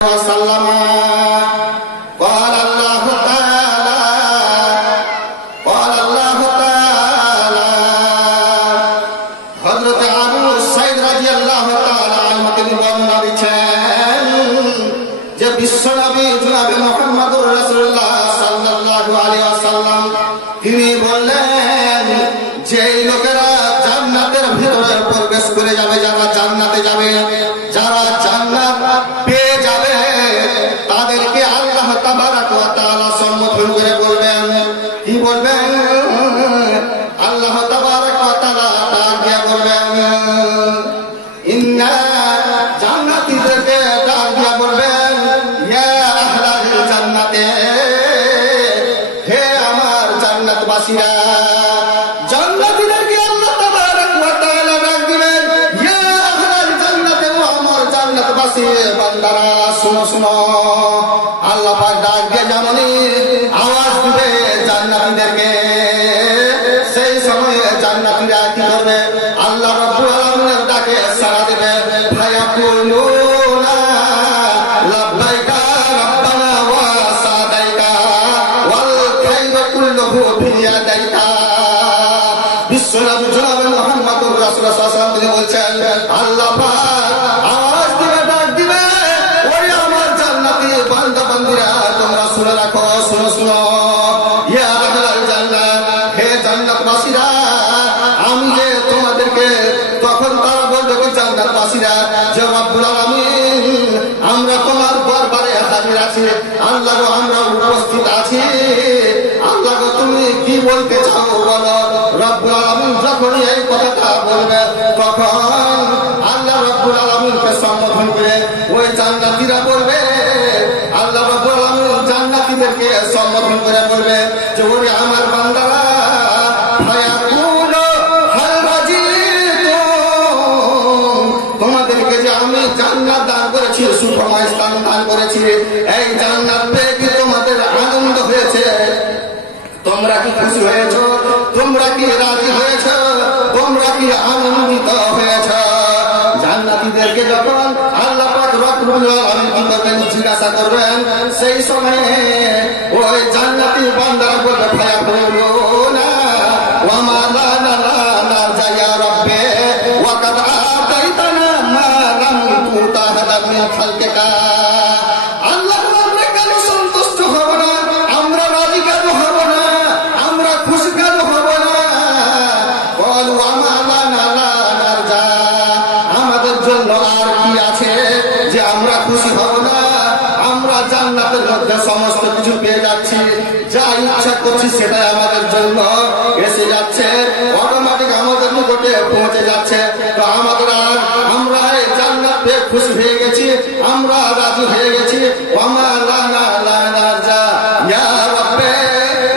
وسلم قال الله تعالى حضرت আবু সাঈদ রাদিয়াল্লাহু তাআলা আনহু তিনি বর্ণনা দিচ্ছেন যে বিশ্বনবী জনাবে মুহাম্মদুর রাসূলুল্লাহ সাল্লাল্লাহু আলাইহি ওয়াসাল্লাম তিনি বললেন যে এই লোকেরা জান্নাতের ভিতরে প্রবেশ করে যাবে, যারা জান্নাতে যাবে, যারা জান্নাত পেয়ে যাবে তাদেরকে আল্লাহ তাবারক ওয়া তাআলা সম্বোধন করে বলবেন, কি বলবেন? আল্লাহ তাবারক ওয়া তাআলা ডাক দিয়ে বলবেন, ইন্না জান্নাতীদেরকে ডাক দিয়ে বলবেন, ইয়া আহলাল জান্নাতে, হে আমার জান্নাতবাসীরা। জান্নাতীদেরকে আল্লাহ তাবারক ওয়া তাআলা ডাক দিবেন, ইয়া আহলাল জান্নাতে, ও আমার জান্নাতবাসী বান্দারা শুনো শুনো। আল্লাহ পাক ডাক দিয়ে যেমনই আওয়াজ দিবে জান্নাতীদেরকে, সেই সময়ে জান্নাতীরা কি করবে? আল্লাহ রাব্বুল আলামিনের ডাকে সাড়া দেবে, ফায়াকুলুনা লাব্বাইকা রাব্বানা ওয়া সাদাইকা ওয়াল খায়রু কুল্লুহু বিয়াদাইকা। বিশ্বনবী জনাবে মুহাম্মদুর রাসূলুল্লাহ সাল্লাল্লাহু আলাইহি ওয়াসাল্লাম তিনি বলছেন, আল্লাহ পাক আওয়াজ দিবে, ডাক দিবে, ওরে আমার জান্নাতি বান্দা বান্দীরা তোমরা শুনে রাখো, শুনো শুনো, ইয়া আহলাল জান্নাত, হে জান্নাতবাসীরা, আমি যে তোমাদেরকে, তখন তারা বলবে কি জান্নাতবাসীরা যে রব্বুল আলামিন আমরা তোমার দরবারে হাজির আছি, আল্লাহ গো আমরা উপস্থিত আছি, আল্লাহ গো তুমি কি বলতে চাও বলো। রব্বুল আলামিন যখন এই কথাটা বলবে তখন আল্লাহ রব্বুল আলামিনকে সম্বোধন করে ওই জান্নাতীরা বলবে, আল্লাহ রব্বুল আলামিন জান্নাতীদেরকে সম্বোধন করে বলবে যে ওরে আমার বান্দারা, তোমাদেরকে যে আমি জান্নাত দান করেছি, সুখময় স্থান দান করেছি, এই জান্নাত পেয়ে কি তোমাদের আনন্দ হয়েছে? তোমরা কি খুশি হয়েছ? তোমরা কি রাজি হয়েছ? তোমরা কি আনন্দিত হয়েছ? জান্নাতীদেরকে যখন আল্লাহ পাক রব্বুল আলামিন কি করবেন? জিজ্ঞাসা করবেন, সেই সময়ে ওই জান্নাতী বান্দারা বলবে, ফায়াকুলুনা ওয়া মা লানা লা নারজা ইয়া রাব্বি ওয়া কাদ আতাইতানা মা লাম তুতা আহাদান মিন খালকিকা। আল্লাহ আমরা কেন সন্তুষ্ট হব না? আমরা রাজি কেন হব না? আমরা খুশি কেন হব না? বল ওয়া মা লানা লা নারজা, আমাদের জন্য আর কি আছে যে আমরা খুশি হব না? আমরা জান্নাতের মধ্যে সমস্ত কিছু পেয়ে যাচ্ছি, যা ইচ্ছা করছি সেটাই আমাদের জন্য এসে যাচ্ছে, অটোমেটিক আমাদের নিকটে পৌঁছে যাচ্ছে। তো আমাদের আর আমরা এই জান্নাত পেয়ে খুশি হয়ে গেছি, আমরা রাজি হয়ে গেছি। ওয়া মা লানা লা নারজা ইয়া রাব্বি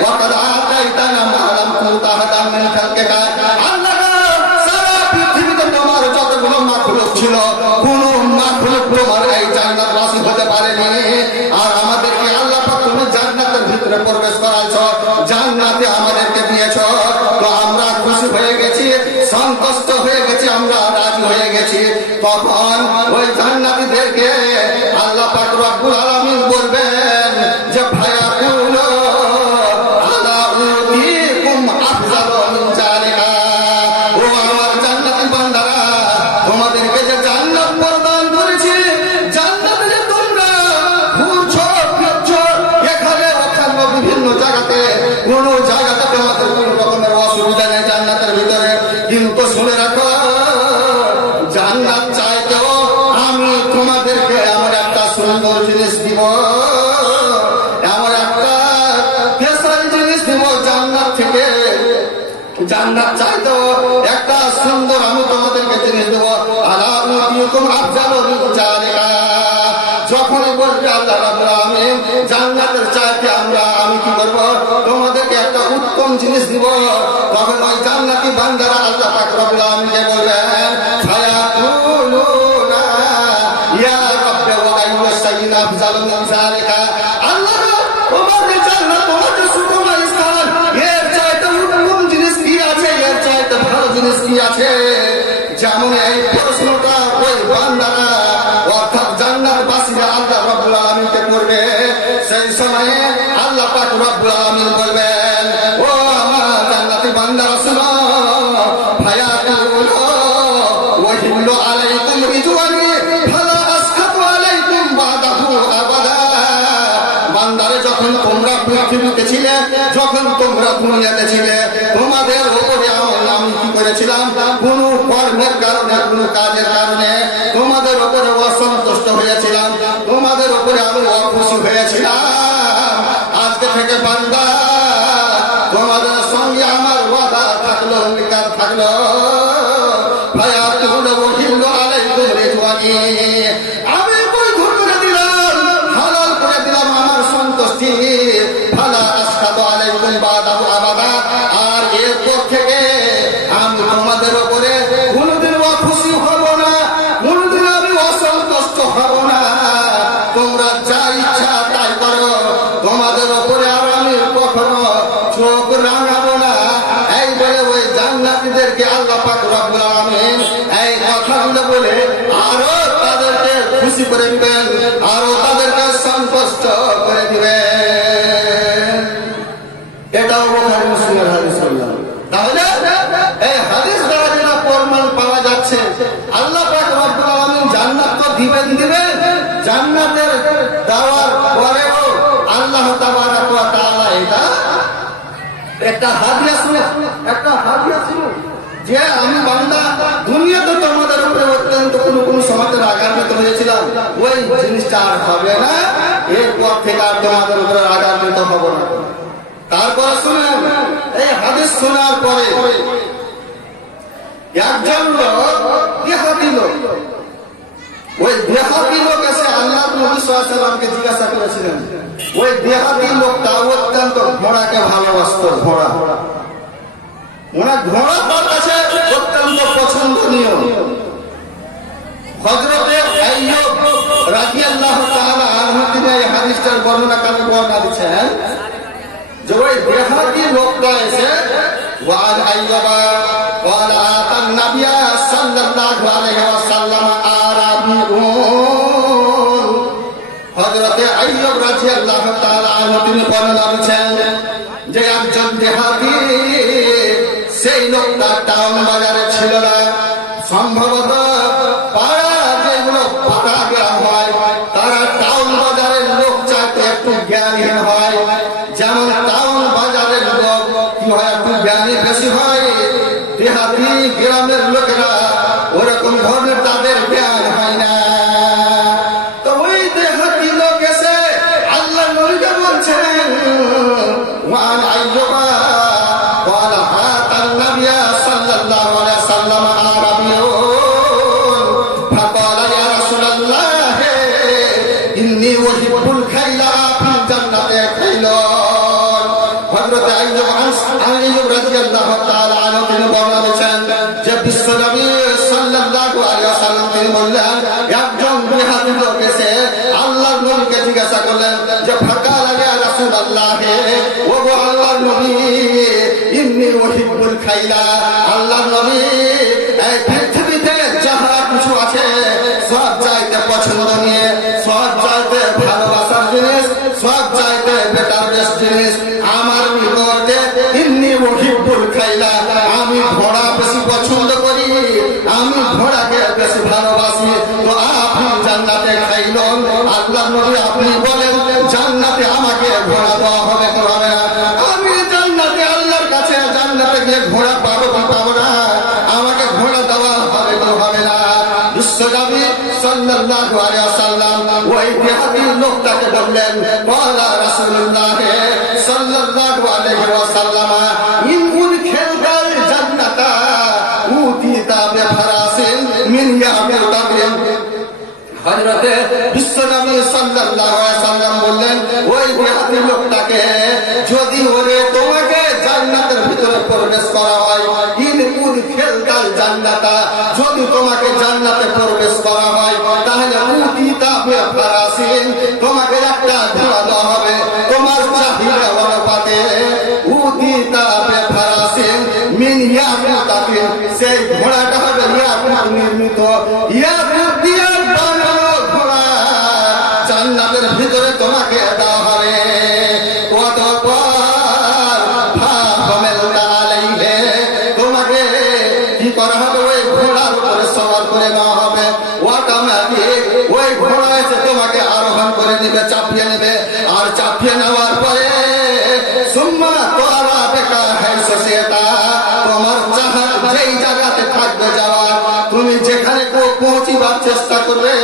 ওয়া কাদ আতাইতানা মা লাম তুতা আহাদান মিন খালকিকা। আল্লাহ সারা পৃথিবীতে তোমার যতগুলো মাখলুক ছিল, কোন মাখলুক তোমার এই জান্নাতবাসী হতে পারেনি। আর আমাদেরকে আল্লাহ পাক তুমি জান্নাতের ভিতরে প্রবেশ করাইছো, জান্নাতে আমাদেরকে দিয়েছো, তো আমরা খুশি হয়ে গেছি, সন্তুষ্ট হয়ে গেছি, আমরা রাজি হয়ে গেছি। তখন ওই জান্নাতীদেরকে আল্লাহ পাক রব্বুল আলামিন বলবেন যে ফায়াকুলু আলা উতিকুম আফযালু মিন যালিকা, ও আমার জান্নাতী বান্দারা, তোমাদেরকে যে জান্নাত প্রদান করেছি, জান্নাতে যে তোমরা ঘুরছো ফিরছো এখানে ওখানে বিভিন্ন জায়গাতে, কোন জায়গাতে তোমাদের কোন রকমের অসুবিধা নেই জান্নাতের ভিতরে। কিন্তু শুনে রাখো, জান্নাত চাইতেও আমি তোমাদেরকে এমন একটা সুন্দর জিনিস দিব, এমন একটা স্পেশাল জিনিস দিব জান্নাত থেকে। জান্নাত চাইতেও একটা সুন্দর আমি তোমাদেরকে জিনিস দেব। আলা উতিকুম আফযালু মিন যালিকা, যখনই বলবে আল্লাহ রাব্বুল আলামিন জান্নাতের চাইতে আমি কি করব? তোমাদেরকে একটা উত্তম জিনিস দিব। তখন ওই জান্নাতি বান্দারা আল্লাহ পাক রব্বুল আলামিনকে বলবেন, ফায়াকুলুনা ইয়া রাব্বি ওয়া আইয়ু শাইইন আফযালু মিন যালিকা। আল্লাহ তোমাদের জান্নাত, তোমাদের সুখময় স্থান, এর চাইতে উত্তম জিনিস কি আছে? এর চাইতে ভালো জিনিস কি আছে? যেমন এই প্রশ্নটা ওই বান্দারা অর্থাৎ জান্নাতবাসীরা আল্লাহ রাব্বুল আলামিনকে করবে, সেই সময়ে আল্লাহ পাক রব্বুল আলামিন বলবেন, ও আমার জান্নাতি বান্দারা শুনো, ফায়াকুলু ওয়াহিল্লু আলাইকুম রিজওয়ানি ফালা আসখাতু আলাইকুম বাদাহু আবাদা। বান্দারে যখন তোমরা পৃথিবীতে ছিলে, যখন তোমরা দুনিয়াতে ছিলে, তোমাদের উপরে আমি কি করেছিলাম? কোন কর্মের কারণে, কোন কাজের কারণে তোমাদের উপরে অসন্তুষ্ট হয়েছিলাম, তোমাদের উপরে আমি অখুশি হয়েছিলাম। আজকে থেকে বান্দা তোমাদের সঙ্গে আমার ওয়াদা থাকলো, অঙ্গীকার থাকলো, আমি বৈধ করে দিলাম, হালাল করে দিলাম আমার সন্তুষ্টি, ফালা আসখাতু আলাইকুম বাদাহু আবাদা। আর এরপর থেকে আমি তোমাদের উপরে কোনদিন অখুশি হব না, কোনদিন আমি অসন্তুষ্ট হব না। তোমরা যা ইচ্ছা তাই করো, তোমাদের উপরে আর আমি কখনো চোখ রাঙাবো না। এই বলে ওই জান্নাতীদেরকে আল্লাহ পাক রব্বুল আলামিন এই কথাগুলো বলে আরো তাদেরকে খুশি করে দিবেন, আরো তাদেরকে সন্তুষ্ট করে দিবেন। এটাও বুখারী মুসলিমের হাদিস। তাহলে এই হাদিস দ্বারা যেটা প্রমাণ পাওয়া যাচ্ছে, আল্লাহ পাক রব্বুল আলামিন জান্নাত তো দিবেন, জান্নাতের দেওয়ার পরেও আল্লাহ তাবারক ওয়া তাআলা একটা হাদিয়া ছিল যে আমি বান্দা দুনিয়াতে তোমাদের উপরে অত্যন্ত কোন সময় রাগান্বিত হয়েছিলাম, ওই জিনিসটা আর হবে না, এরপর থেকে আর তোমাদের উপরে রাগান্বিত হব না। তারপরে শুনেন, এই হাদিস শোনার পরে একজন লোক, দেহাতি লোক, ওই দেহাতি লোক এসে আল্লাহ নবী সাল্লাল্লাহু আলাইহি ওয়াসাল্লামকে জিজ্ঞাসা করেছিলেন। ওই দেহাতি লোকটা অত্যন্ত ঘোড়াকে ভালোবাসত, ঘোড়া তার কাছে অত্যন্ত পছন্দনীয়। হযরতে আইয়ুব রাদিয়াল্লাহু তাআলা আনহু তিনি এই হাদিসটার বর্ণনা দিচ্ছেন যে ওই দেহাতি লোকটা এসে ওয়ান আইয়ুবা ওয়ালা আতান নাবিয়া সাল্লাল্লাহু আলাইহি ওয়াসাল্লাম আরাবিউন। হযরতে আইয়ুব রাদিয়াল্লাহু তাআলা আনহু তিনি বর্ণনা দিচ্ছেন যে একজন দেহাতি, সেই লোকটা টাউন বাজারে ছিল না, সম্ভবত পাড়া যেগুলো পাড়া গ্রাম হয়, তারা টাউন বাজারের লোক চাইতে একটু জ্ঞানহীন হয়। যেমন টাউন বাজারের লোক কি হয়, একটু জ্ঞানী বেশি হয়, দেহাতি গ্রামের লোকেরা ওরকম ধরনের তাদের জ্ঞান হয় না। তো ওই দেহাতি লোক এসে আল্লাহ নবীকে বলছেন, ওয়ান আইয়ুবা ওয়ালা আতান নাবিয়া সাল্লাল্লাহু আলাইহি ওয়াসাল্লাম আরাবিউন ফাকালা ইয়া রাসূলুল্লাহ ইন্নী উহিব্বুল খাইলা ফিল জান্নাতি খাইলান। হযরত আইয়ুব রাদিয়াল্লাহু তাআলা আনহু তিনি বর্ণনা করেছেন যে বিশ্বনবী সাল্লাল্লাহু আলাইহি ওয়াসাল্লাম তিনি বললেন, একজন দেহাতি লোক এসে আল্লাহর নবীকে জিজ্ঞাসা করলেন যে ফাকালা ইয়া রাসূলুল্লাহ, ও গো আল্লাহর নবী, ইন্নী উহিব্বুল খাইলা, আল্লাহর নবী এই পৃথিবীতে যাহা কিছু আছে সব চাইতে পছন্দনীয়, সব চাইতে ভালোবাসার জিনিস, সব চাইতে বেটার বেস্ট জিনিস আমার নিকটে ইন্নী উহিব্বুল খাইলা, আমি ঘোড়া বেশি পছন্দ করি, আমি ঘোড়াকে বেশি ভালোবাসি। তো আপনি জান্নাতে খাইলেন, আল্লাহর নবী আপনি বলেন জান্নাতে আমাকে ঘোড়া দেওয়া হবে কি হবে না? আমি জান্নাতে আল্লাহর কাছে জান্নাতে গিয়ে ঘোড়া পাবো কি পাবো না? আমাকে ঘোড়া দেওয়া হবে কি হবে না? বিশ্বনবী সাল্লাল্লাহু আলাইহি ওয়াসাল্লাম ওই দেহাতি লোকটাকে বললেন, ওয়ালা রাসূলুল্লাহ সাল্লাল্লাহু আলাইহি ওয়াসাল্লাম ইন উদখিলতাল জান্নাতা উতিতা বিফারাসিন মিন ইয়ামিল তাবিন। হযরতে বিশ্বনবী সাল্লাল্লাহু আলাইহি ওয়াসাল্লাম বললেন, ওই দেহাতি লোকটাকে যদি ওরে তোমাকে জান্নাতের ভিতরে প্রবেশ করা হয়, ইন উদখিলতাল জান্নাতা, যদি তোমাকে জান্নাতে প্রবেশ করা হয়, তাহলে উতিতা বিফারাসিন, তোমাকে একটা ঘোড়া দেওয়া হবে তোমার চাহিদা অনুপাতে, উতিতা বিফারাসিন মিন ইয়ামিল তাবিন, সেই ঘোড়াটা হবে ইয়াকুত নির্মিত, ইয়াকুত দিয়ে বানানো ঘোড়া। জান্নাতের ভিতরে তোমাকে দেওয়া হবে। তোমাকে কি করা হবে? ওই ঘোড়ার উপরে সওয়ার করে নেওয়া হবে। ওই ঘোড়া এসে তোমাকে আরোহণ করে দিবে, চাপিয়ে নেবে। আর চাপিয়ে নেওয়ার পরে তোমার যেই জায়গাতে থাকবে যাওয়ার, তুমি যেখানে পৌঁছিবার চেষ্টা করবে,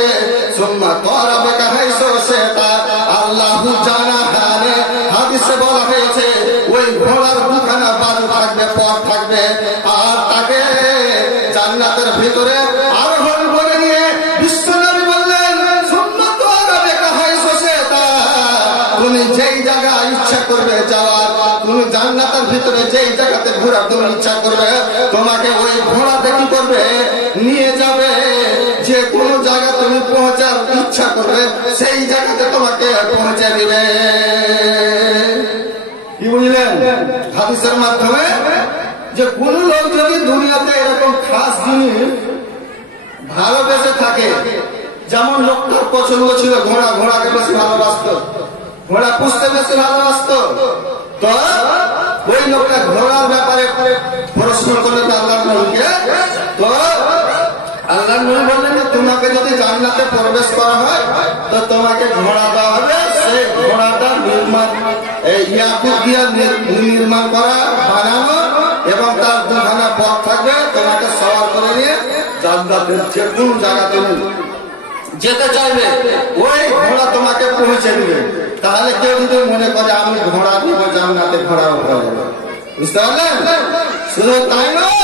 আল্লাহু জানা হানে হাদিসে বলা হয়েছে ওই ঘোড়ার দুখানা বালু থাকবে, পথ থাকবে। আর তাকে জান্নাতের ভিতরে আরোহণ করে নিয়ে বিশ্বনবী বললেন, তুমি যেই জায়গা ইচ্ছা করবে যাওয়ার, তুমি জান্নাতের ভিতরে যেই জায়গাতে ঘোরার তুমি ইচ্ছা করবে, তোমাকে ওই ঘোড়াতে কি করবে? নিয়ে যাবে। যে কোনো জায়গা তুমি পৌঁছার ইচ্ছা করবে সেই জায়গাতে তোমাকে পৌঁছে দিবে। কি বুঝলেন হাদিসের মাধ্যমে? যে কোন লোক যদি দুনিয়াতে এরকম খাস জিনিস ভালোবেসে থাকে, যেমন লোকটার পছন্দ ছিল ঘোড়া, ঘোড়াকে বেশি ভালোবাসত, ঘোড়া পুষতে বেশি ভালোবাসত, তো ওই লোকটা ঘোড়ার ব্যাপারে প্রশ্ন করলেন আল্লাহর নবীকে। তো আল্লাহর নবী বললেন যে তোমাকে যদি জান্নাতে প্রবেশ করা হয় তো তোমাকে ঘোড়া দেওয়া হবে। সেই ঘোড়াটা নির্মাণ করা, বানানো, এবং তার দুখানা পথ থাকবে। তোমাকে সওয়ার করে নিয়ে জান্নাতের যে কোন জায়গা তুমি যেতে চাইবে ওই ঘোড়া তোমাকে পৌঁছে দিবে। তাহলে কেউ যদি মনে করে আমি ঘোড়া দিব জান্নাতে, ঘোড়া উঠে যাবে। বুঝতে পারলেন? শুধু তাই নয়,